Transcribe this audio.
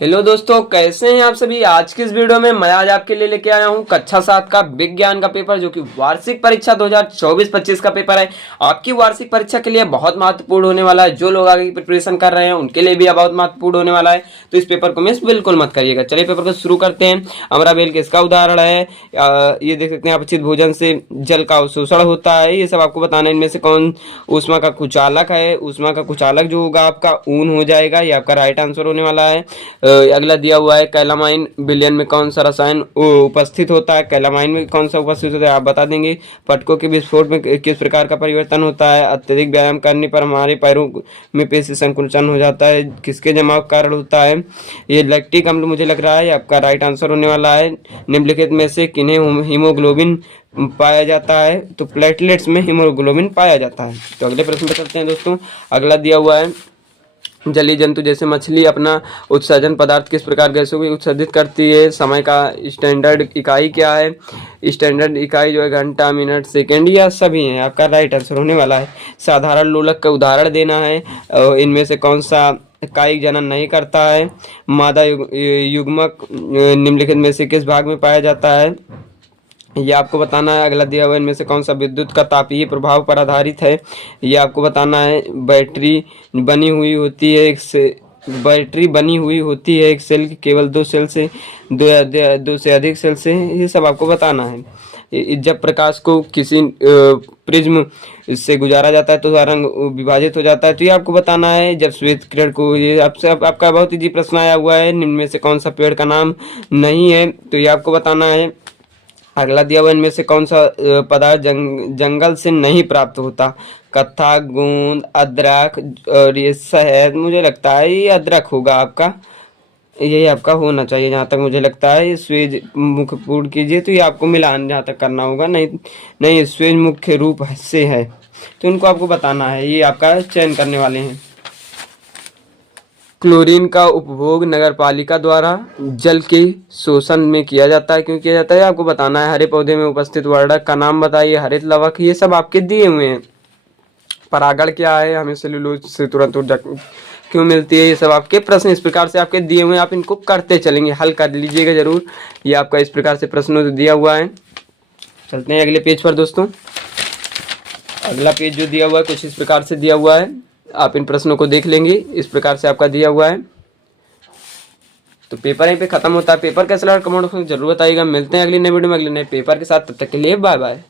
Hello दोस्तों, कैसे हैं आप सभी। आज की इस वीडियो में मैं आज आपके लिए लेके आया हूं कक्षा 7 का विज्ञान का पेपर, जो कि वार्षिक परीक्षा 2024-25 का पेपर है। आपकी वार्षिक परीक्षा के लिए बहुत महत्वपूर्ण होने वाला है। जो लोग आगे की प्रिपरेशन कर रहे हैं उनके लिए भी बहुत महत्वपूर्ण होने वाला है, तो इस पेपर को मिस बिल्कुल मत करिएगा। चलिए पेपर को शुरू करते हैं। अमराबेल के इसका उदाहरण है। ये देख सकते हैं, अपचित भोजन से जल का अवशोषण होता है। ये सब आपको बताना है। इनमें से कौन ऊष्मा का कुचालक है। ऊष्मा का कुचालक जो होगा आपका ऊन हो जाएगा। ये आपका राइट आंसर होने वाला है। अगला दिया हुआ है, कैलामाइन विलयन में कौन सा रसायन उपस्थित होता है। कैलामाइन में कौन सा उपस्थित होता है आप बता देंगे। पटकों के विस्फोट में किस प्रकार का परिवर्तन होता है। अत्यधिक व्यायाम करने पर हमारे पैरों में पेशी संकुचन हो जाता है, किसके जमाव का कारण होता है। ये लैक्टिक अम्ल मुझे लग रहा है आपका राइट आंसर होने वाला है। निम्नलिखित में से किन्हें हीमोग्लोबिन पाया जाता है, तो प्लेटलेट्स में हीमोग्लोबिन पाया जाता है। तो अगले प्रश्न पर चलते हैं दोस्तों। अगला दिया हुआ है, जलीय जंतु जैसे मछली अपना उत्सर्जन पदार्थ किस प्रकार गैसों को उत्सर्जित करती है। समय का स्टैंडर्ड इकाई क्या है। स्टैंडर्ड इकाई जो है घंटा, मिनट, सेकंड, या सभी हैं। आपका राइट आंसर होने वाला है। साधारण लोलक का उदाहरण देना है। इनमें से कौन सा कायिक जनन नहीं करता है। मादा युग्मक निम्नलिखित में से किस भाग में पाया जाता है, ये आपको बताना है। अगला दिया हुआ इनमें से कौन सा विद्युत का तापीय प्रभाव पर आधारित है, ये आपको बताना है। बैटरी बनी हुई होती है बैटरी बनी हुई होती है एक सेल की केवल दो सेल से, दो से अधिक सेल से। ये सब आपको बताना है। जब प्रकाश को किसी प्रिज्म से गुजारा जाता है तो रंग विभाजित हो जाता है, तो ये आपको बताना है। जब श्वेत किरण को, ये आपसे आपका बहुत इजी प्रश्न आया हुआ है। इनमें से कौन सा पेड़ का नाम नहीं है, तो ये आपको बताना है। अगला दिया हुआ इनमें से कौन सा पदार्थ जंगल से नहीं प्राप्त होता। कत्था, गोंद, अदरक और ये शहद। मुझे लगता है ये अदरक होगा आपका, यही आपका होना चाहिए जहाँ तक मुझे लगता है। स्वेज मुख्य पूर्ण कीजिए, तो ये आपको मिलान जहाँ तक करना होगा। नहीं स्वेज मुख्य रूप से है, तो इनको आपको बताना है। ये आपका चयन करने वाले हैं। क्लोरीन का उपभोग नगरपालिका द्वारा जल के शोषण में किया जाता है। क्यों किया जाता है आपको बताना है। हरे पौधे में उपस्थित वर्णक का नाम बताइए। हरित लवक, ये सब आपके दिए हुए हैं। परागण क्या है, हमें सेल्यूलोज से तुरंत ऊर्जा क्यों मिलती है, ये सब आपके प्रश्न इस प्रकार से आपके दिए हुए हैं। आप इनको करते चलेंगे, हल कर लीजिएगा जरूर। ये आपका इस प्रकार से प्रश्न दिया हुआ है। चलते हैं अगले पेज पर दोस्तों। अगला पेज जो दिया हुआ है कुछ इस प्रकार से दिया हुआ है। आप इन प्रश्नों को देख लेंगे, इस प्रकार से आपका दिया हुआ है। तो पेपर यहीं पे खत्म होता है। पेपर कैसा लगा कमेंट में जरूर बताइएगा। मिलते हैं अगली नई वीडियो में अगले नए पेपर के साथ। तब तक के लिए बाय बाय।